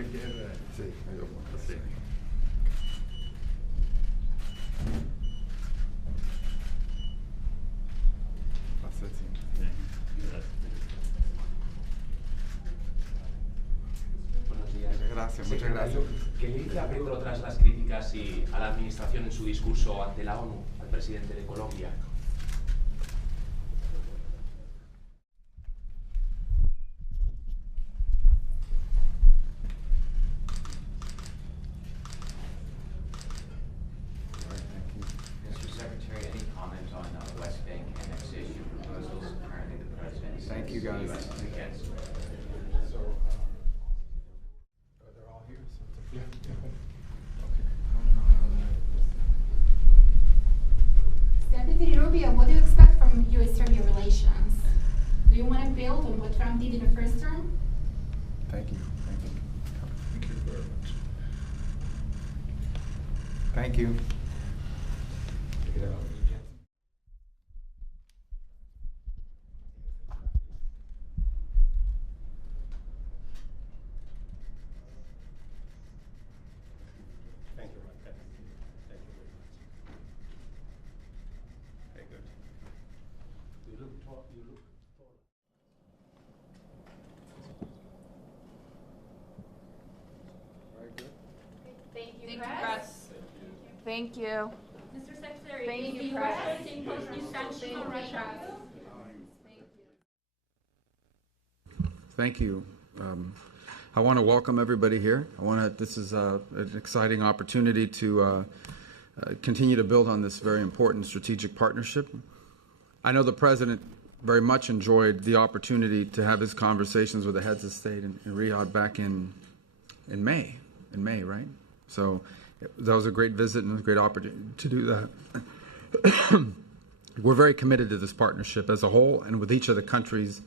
izquierda. Sí, medio punto. Sí. Buenos días. Gracias, muchas gracias. ¿Qué le dice a Petro tras las críticas y a la administración en su discurso ante la ONU al presidente de Colombia? Mr. Secretary, any comment on West Bank annexation proposals? Apparently the president Thank you, guys. The U.S. is against. They're all here. Secretary Rubio, what do you expect from U.S.-Serbia relations? Do you want to build on what Trump did in the first term? Thank you. Thank you. Thank you very much. Thank you. Thank you, Mike. Thank you very much. Very good. You look tall. Very good. Thank you, Thank you, press. Thank you. Mr. Secretary, Thank is you, the press. U.S. going to impose new sanctions on Russia? Thank you. I want to welcome everybody here. This is an exciting opportunity to continue to build on this very important strategic partnership. I know the President very much enjoyed the opportunity to have his conversations with the heads of state in Riyadh back in May, right? So that was a great visit and a great opportunity to do that. We're very committed to this partnership as a whole and with each of the countries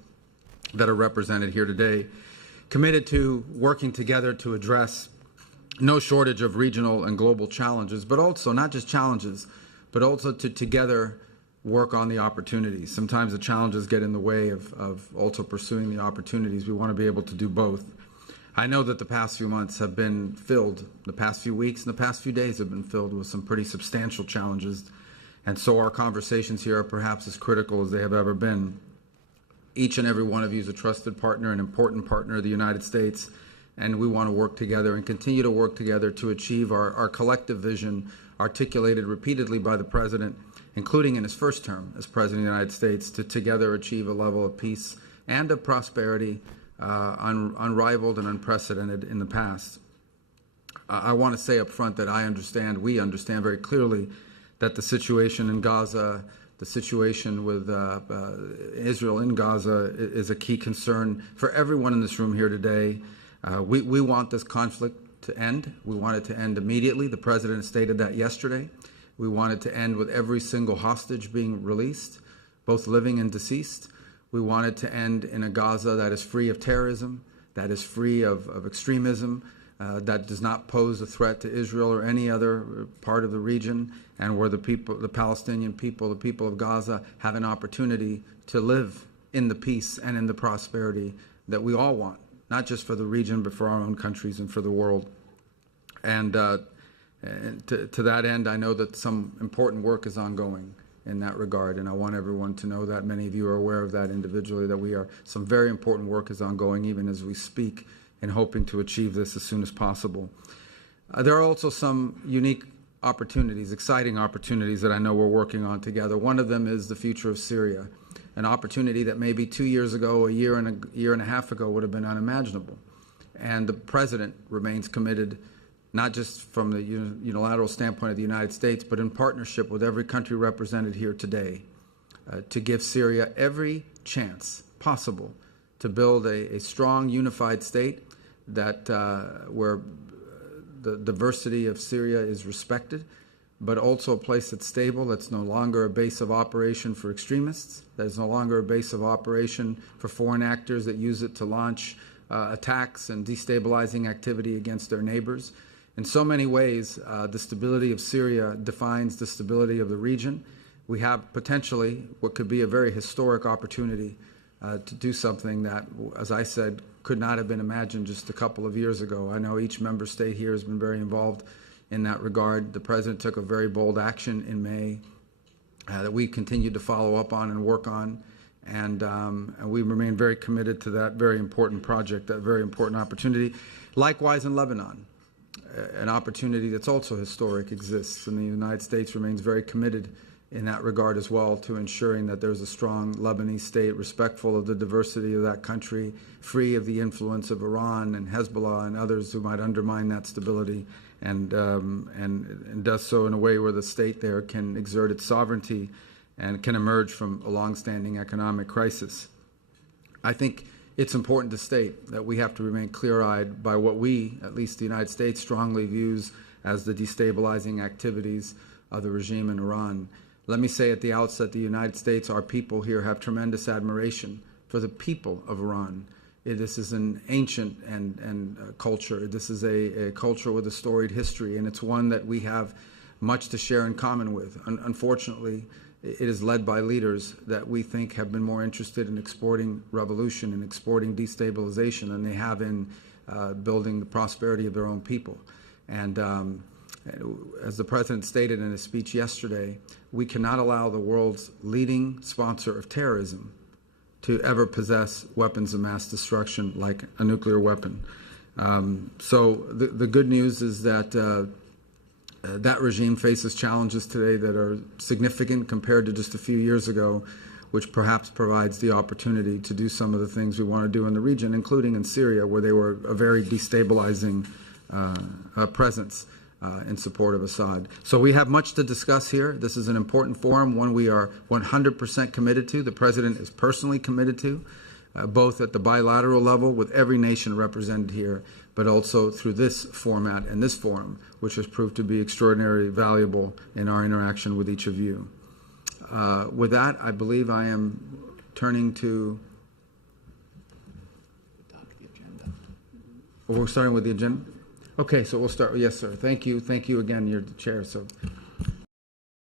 that are represented here today, committed to working together to address no shortage of regional and global challenges, but also not just challenges, but also to together work on the opportunities. Sometimes the challenges get in the way of also pursuing the opportunities. We want to be able to do both. I know that the past few months have been filled, the past few weeks and the past few days have been filled with some pretty substantial challenges. And so our conversations here are perhaps as critical as they have ever been. Each and every one of you is a trusted partner, an important partner of the United States, and we want to work together and continue to work together to achieve our collective vision articulated repeatedly by the President, including in his first term as President of the United States, to together achieve a level of peace and of prosperity unrivaled and unprecedented in the past. I want to say up front that we understand very clearly that the situation in Gaza, the situation with Israel in Gaza is a key concern for everyone in this room here today. We want this conflict to end. We want it to end immediately. The President stated that yesterday. We want it to end with every single hostage being released, both living and deceased. We want it to end in a Gaza that is free of terrorism, that is free of extremism, that does not pose a threat to Israel or any other part of the region, and where the Palestinian people, the people of Gaza, have an opportunity to live in the peace and in the prosperity that we all want, not just for the region, but for our own countries and for the world. And to that end, I know that some important work is ongoing in that regard, and I want everyone to know that. Many of you are aware of that individually, that some very important work is ongoing even as we speak, and hoping to achieve this as soon as possible. There are also some unique opportunities, exciting opportunities that I know we're working on together. One of them is the future of Syria, an opportunity that maybe 2 years ago, a year and a half ago would have been unimaginable. And the President remains committed, not just from the unilateral standpoint of the United States, but in partnership with every country represented here today, to give Syria every chance possible to build a strong, unified state where the diversity of Syria is respected, but also a place that's stable, that's no longer a base of operation for extremists, that is no longer a base of operation for foreign actors that use it to launch attacks and destabilizing activity against their neighbors. In so many ways, the stability of Syria defines the stability of the region. We have potentially what could be a very historic opportunity to do something that, as I said, could not have been imagined just a couple of years ago. I know each member state here has been very involved in that regard. The President took a very bold action in May that we continued to follow up on and work on, and we remain very committed to that very important project, that very important opportunity. Likewise in Lebanon, an opportunity that's also historic exists, and the United States remains very committed in that regard as well to ensuring that there's a strong Lebanese state respectful of the diversity of that country, free of the influence of Iran and Hezbollah and others who might undermine that stability, and does so in a way where the state there can exert its sovereignty and can emerge from a longstanding economic crisis. I think it's important to state that we have to remain clear-eyed by what we, at least the United States, strongly views as the destabilizing activities of the regime in Iran. Let me say at the outset, the United States, our people here, have tremendous admiration for the people of Iran. This is an ancient culture. This is a culture with a storied history, and it's one that we have much to share in common with. Unfortunately, it is led by leaders that we think have been more interested in exporting revolution and exporting destabilization than they have in building the prosperity of their own people. And as the President stated in his speech yesterday, we cannot allow the world's leading sponsor of terrorism to ever possess weapons of mass destruction like a nuclear weapon. So the good news is that that regime faces challenges today that are significant compared to just a few years ago, which perhaps provides the opportunity to do some of the things we want to do in the region, including in Syria, where they were a very destabilizing presence in support of Assad. So we have much to discuss here. This is an important forum, one we are 100% committed to. The President is personally committed to, both at the bilateral level with every nation represented here, but also through this format and this forum, which has proved to be extraordinarily valuable in our interaction with each of you. With that, I believe I am turning to... We're starting with the agenda? Okay, so we'll start. Yes, sir. Thank you. Thank you again. You're the chair, so